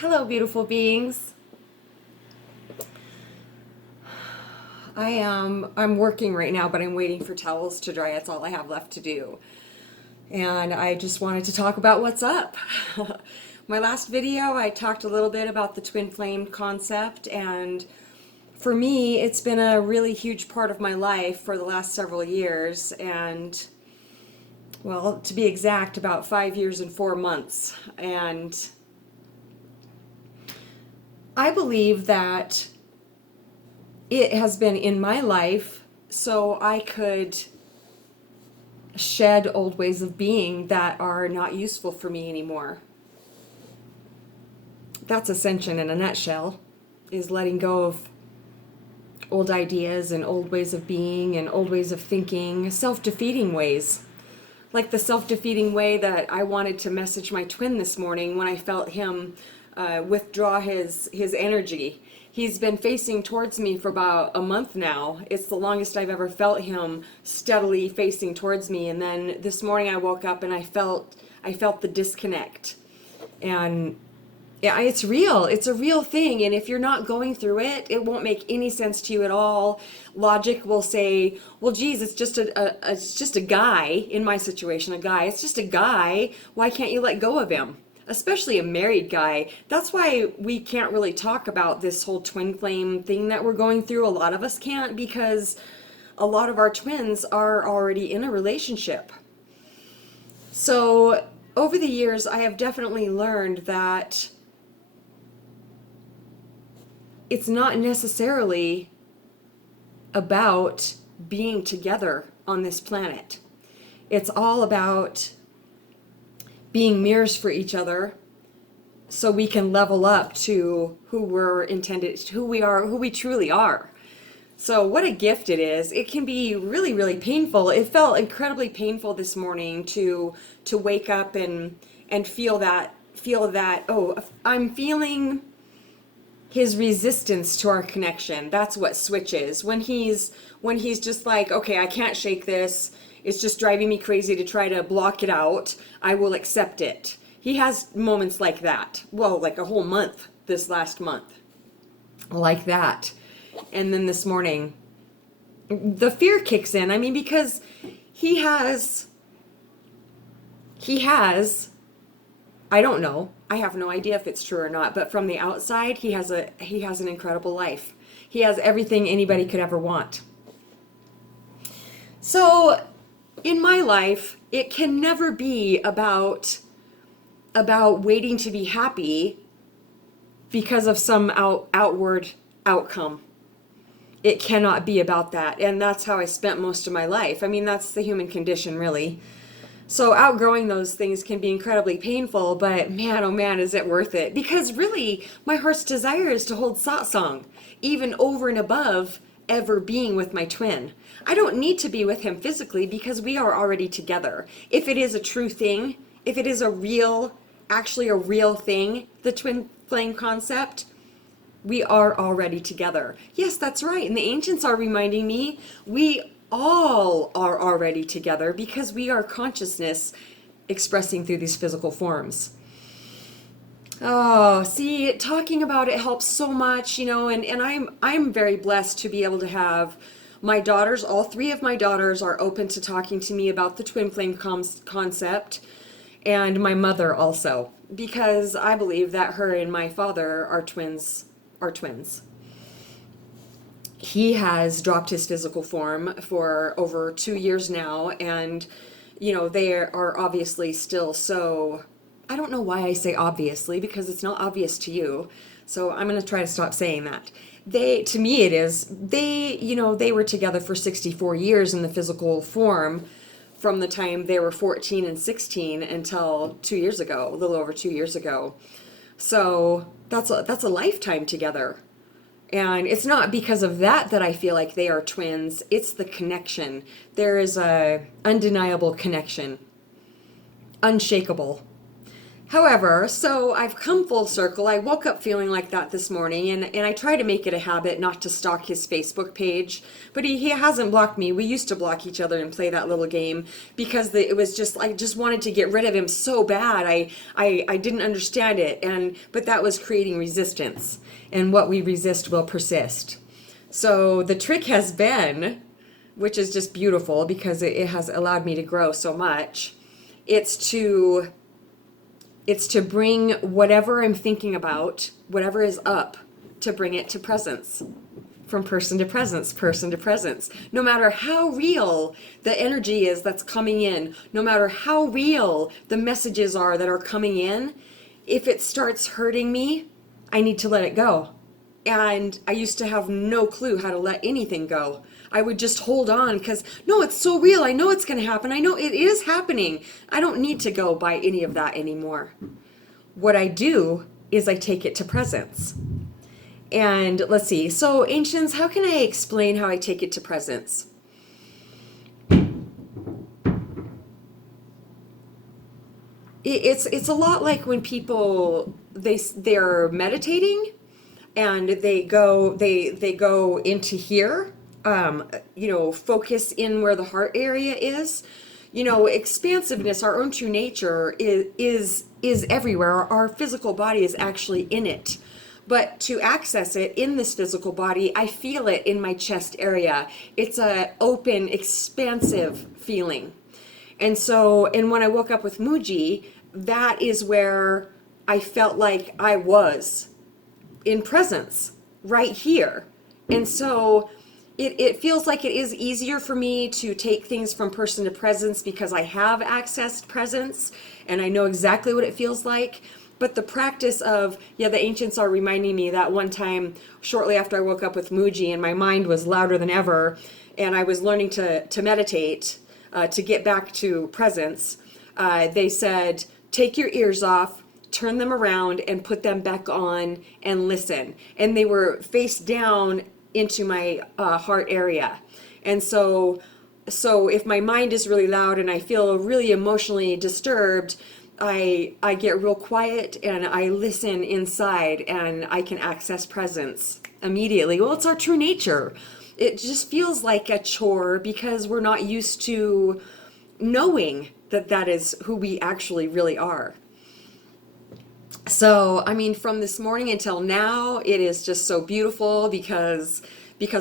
Hello, beautiful beings. I'm working right now, but I'm waiting for towels to dry. That's all I have left to do. And I just wanted to talk about what's up. My last video, I talked a little bit about the twin flame concept, and for me, it's been a really huge part of my life for the last several years, and well, to be exact, about 5 years and 4 months. And I believe that it has been in my life so I could shed old ways of being that are not useful for me anymore. That's ascension in a nutshell, is letting go of old ideas and old ways of being and old ways of thinking, self-defeating ways. Like the self-defeating way that I wanted to message my twin this morning when I felt him withdraw his energy. He's been facing towards me for about a month now. It's the longest I've ever felt him steadily facing towards me. And then this morning I woke up and I felt the disconnect. And yeah, it's real. It's a real thing. And if you're not going through it, it won't make any sense to you at all. Logic will say, well, geez, it's just a guy in my situation, a guy. It's just a guy. Why can't you let go of him? Especially a married guy. That's why we can't really talk about this whole twin flame thing that we're going through. A lot of us can't because a lot of our twins are already in a relationship. So over the years, I have definitely learned that it's not necessarily about being together on this planet. It's all about being mirrors for each other so we can level up to who we're intended, who we are, who we truly are. So what a gift it is. It can be really, really painful. It felt incredibly painful this morning to wake up and feel that, oh, I'm feeling his resistance to our connection. That's what switches. When he's just like, okay, I can't shake this. It's just driving me crazy to try to block it out. I will accept it. He has moments like that. Well, like a whole month, this last month. Like that. And then this morning, the fear kicks in. I mean, because he has, I don't know. I have no idea if it's true or not, but from the outside, he has an incredible life. He has everything anybody could ever want. So, in my life, it can never be about waiting to be happy because of some outward outcome. It cannot be about that, and that's how I spent most of my life. I mean, that's the human condition, really. So outgrowing those things can be incredibly painful, but man, oh man, is it worth it? Because really, my heart's desire is to hold satsang, even over and above ever being with my twin. I don't need to be with him physically because we are already together. If it is a true thing, if it is actually a real thing, the twin flame concept, we are already together. Yes, that's right. And the ancients are reminding me, we all are already together because we are consciousness expressing through these physical forms. Oh, see, talking about it helps so much, and I'm very blessed to be able to have my daughters, all three of my daughters are open to talking to me about the twin flame concept, and my mother also, because I believe that her and my father are twins, He has dropped his physical form for over 2 years now, and they are obviously still so. I don't know why I say obviously, because it's not obvious to you. So I'm going to try to stop saying that. To me it is. They were together for 64 years in the physical form from the time they were 14 and 16 until 2 years ago, a little over 2 years ago. So that's a lifetime together. And it's not because of that I feel like they are twins. It's the connection. There is a undeniable connection. Unshakable. However, so I've come full circle. I woke up feeling like that this morning, and I try to make it a habit not to stalk his Facebook page. But he hasn't blocked me. We used to block each other and play that little game because it was just, I just wanted to get rid of him so bad. I didn't understand it, but that was creating resistance. And what we resist will persist. So the trick has been, which is just beautiful because it has allowed me to grow so much, it's to bring whatever I'm thinking about, whatever is up, to bring it to presence. From person to presence, person to presence. No matter how real the energy is that's coming in, no matter how real the messages are that are coming in, if it starts hurting me, I need to let it go. And I used to have no clue how to let anything go. I would just hold on because, no, it's so real. I know it's going to happen. I know it is happening. I don't need to go by any of that anymore. What I do is I take it to presence. And let's see. So, ancients, how can I explain how I take it to presence? It's a lot like when people they're meditating and they go into here, focus in where the heart area is. Expansiveness, our own true nature is everywhere. Our physical body is actually in it. But to access it in this physical body, I feel it in my chest area. It's a open, expansive feeling. And when I woke up with Muji, that is where I felt like I was in presence right here. And so it feels like it is easier for me to take things from person to presence because I have accessed presence and I know exactly what it feels like. But the practice of, the ancients are reminding me that one time shortly after I woke up with Muji and my mind was louder than ever and I was learning to meditate, to get back to presence, they said, take your ears off, turn them around and put them back on and listen. And they were face down into my heart area. And so if my mind is really loud and I feel really emotionally disturbed, I get real quiet and I listen inside and I can access presence immediately. Well, it's our true nature. It just feels like a chore because we're not used to knowing that is who we actually really are. So, from this morning until now, it is just so beautiful because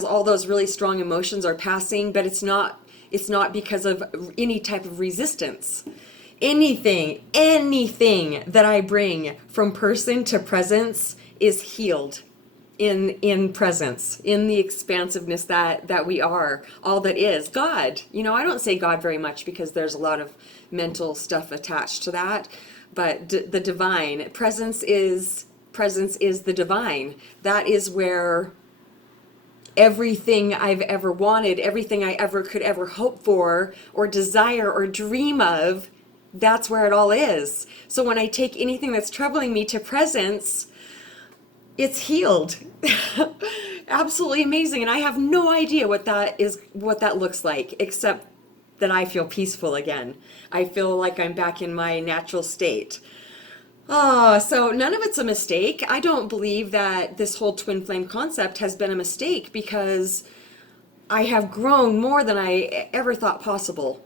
all those really strong emotions are passing, but it's not because of any type of resistance. Anything that I bring from person to presence is healed in presence, in the expansiveness that we are, all that is God. I don't say God very much because there's a lot of mental stuff attached to that, but the divine presence is the divine. That is where everything I've ever wanted, everything I ever could ever hope for or desire or dream of, that's where it all is. So when I take anything that's troubling me to presence, it's healed. Absolutely amazing. And I have no idea what that looks like, except that I feel peaceful again. I feel like I'm back in my natural state. Oh, so none of it's a mistake. I don't believe that this whole twin flame concept has been a mistake because I have grown more than I ever thought possible.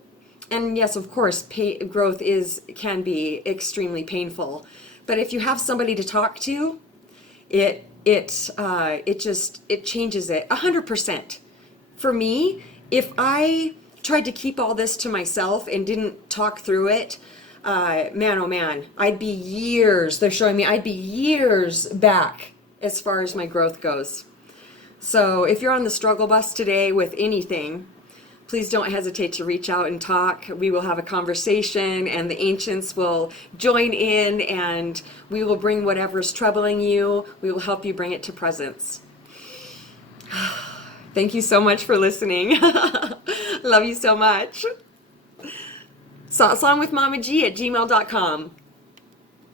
And yes, of course, growth can be extremely painful. But if you have somebody to talk to, it changes it 100%. For me, if I tried to keep all this to myself and didn't talk through it, man, oh man, I'd be years back as far as my growth goes. So if you're on the struggle bus today with anything, please don't hesitate to reach out and talk. We will have a conversation and the ancients will join in and we will bring whatever's troubling you. We will help you bring it to presence. Thank you so much for listening. Love you so much. Satsang with Mama G at gmail.com.